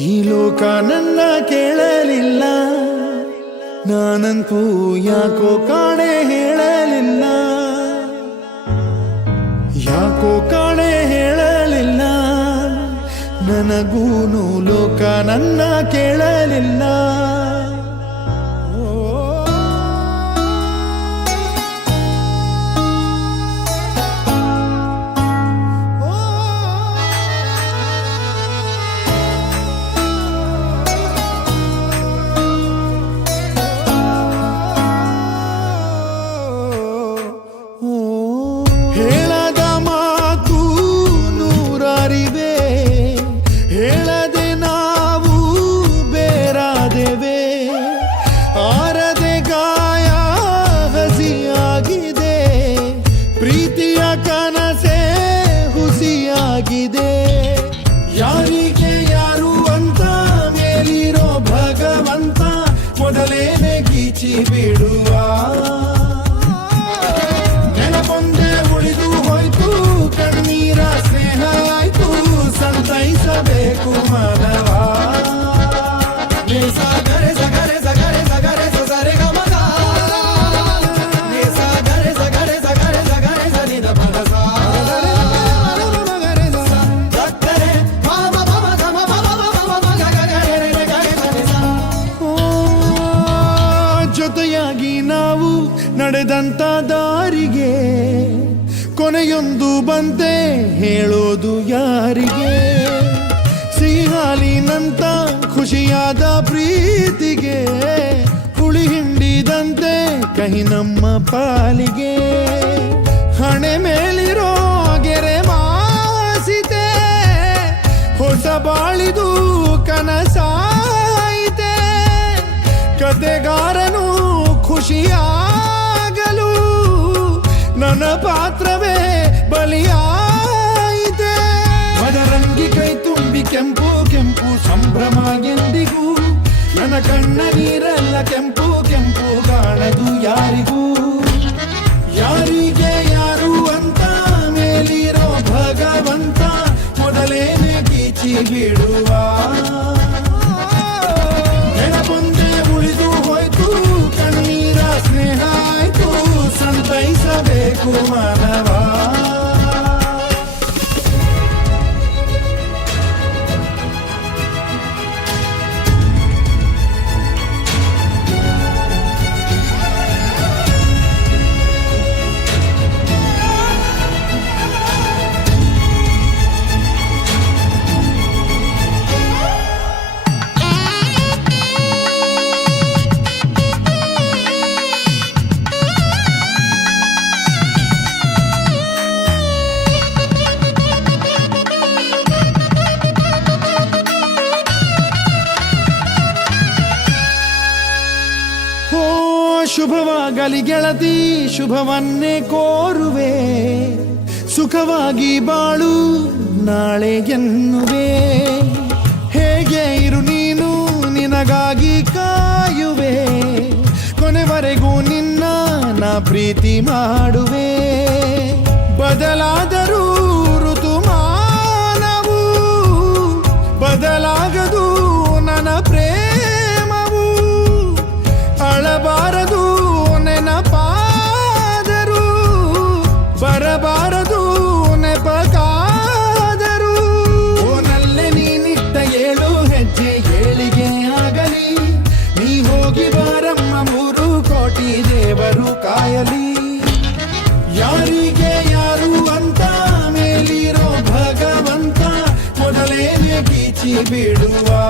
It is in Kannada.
ಈ ಲೋಕ ನನ್ನ ಕೇಳಲಿಲ್ಲ, ನಾನಂತೂ ಯಾಕೋ ಕಾಣೆ ಹೇಳಲಿಲ್ಲ, ಯಾಕೋ ಕಾಣೆ ಹೇಳಲಿಲ್ಲ, ನನಗೂನು ಲೋಕ ನನ್ನ ಕೇಳಲಿಲ್ಲ. ಹೇಳದ ಮಾತು ನೂರಾರಿವೆ, ಹೇಳದೆ ನಾವು ಬೇರಾದೆವೆ, ಆರದೆ ಗಾಯ ಹಸಿಯಾಗಿದೆ, ಪ್ರೀತಿಯ ಕನಸೆ ಹುಸಿಯಾಗಿದೆ. ಯಾರಿಗೆ ಯಾರು ಅಂತ ಮೇಲಿರೋ ಭಗವಂತ ಮೊದಲೇನೆ ಗೀಚಿ ಬಿಡುವ. ಕಣ್ಣೀರ ಸ್ನೇಹ ಆಯ್ತು, ಸಂತೈಸಬೇಕು ಮನವ. ಸಾಗರೆ ಸಗರೆ ಸಗರೆ ಸಗರೆ ಸಗರೆ ಗಮಗ, ಸಾಗರೆ ಸಗರೆ ಸಗರೆ ಸಗರೆ ಸರಿದ ಪದಸ, ಜೊತೆಯಾಗಿ ನಾವು ನಡೆದಂತ ದಾರಿಗೆ ಕೊನೆಯೊಂದು ಬಂತೆ ಹೇಳೋದು ಯಾರಿಗೆ. ಸಿಹಿ ಹಾಲಿನಂತ ಖುಷಿಯಾದ ಪ್ರೀತಿಗೆ ಹುಳಿ ಹಿಂಡಿದಂತೆ ಕಹಿ ನಮ್ಮ ಪಾಲಿಗೆ. ಹಣೆ ಮೇಲಿರೋ ಗೆರೆ ಮಾಸಿತೆ, ಹೊಸ ಬಾಳಿದು ಕನಸಾಯಿತೆ, ಕತೆಗಾರನು ಖುಷಿಯಾಗಲು ನನ್ನ ಪಾತ್ರವೇ ಬಲಿಯಾಯಿತೆ. ಮದರಂಗಿ ಕೈ ತುಂಬಿ ಕೆಂಪು ಕೆಂಪು ಸಂಭ್ರಮ ಎಂದಿಗೂ, ನನ್ನ ಕಣ್ಣ ನೀರೆಲ್ಲ ಕೆಂಪು ಕೆಂಪು ಕಾಣದು ಯಾರಿಗೂ. ಯಾರಿಗೆ ಯಾರು ಅಂತ ಮೇಲಿರೋ ಭಗವಂತ ಮೊದಲೇನೆ ಗೀಚಿ ಬಿಡುವ. ನೆನಪೊಂದೆ ಉಳಿದು ಹೋಯ್ತು, ಕಣ್ಣೀರ ಸ್ನೇಹ ಆಯ್ತು, ಸಂತೈಸಬೇಕು ಮಾನವ. ಶುಭವಾಗಲಿ ಗೆಳತಿ, ಶುಭವನ್ನೇ ಕೋರುವೆ, ಸುಖವಾಗಿ ಬಾಳು ನಾಳೆ ಎನ್ನುವೆ. ಹೇಗೆ ಇರು ನೀನು, ನಿನಗಾಗಿ ಕಾಯುವೆ, ಕೊನೆವರೆಗೂ ನಿನ್ನ ನಾ ಪ್ರೀತಿ ಮಾಡುವೆ. ಬದಲಾದರೂ ಋತುಮಾನವು ಬದಲಾಗದು ನನ್ನ ಪ್ರೇಮವು. ಅಳಬಾರದು ನೆನಪಾದರು, ಬರಬಾರದು ನೆಪಕಾದರು. ಓನಲ್ಲೇ ನೀನಿಟ್ಟ 7 ಹೆಜ್ಜೆ ಏಳಿಗೆ ಆಗಲಿ, ನೀ ಹೋಗಿ ಬಾರಮ್ಮ 3 ಕೋಟಿ ದೇವರು ಕಾಯಲಿ. ಯಾರಿಗೆ ಯಾರು ಅಂತ ಮೇಲಿರೋ ಭಗವಂತ ಮೊದಲೇನೆ ಗೀಚಿ ಬಿಡುವ.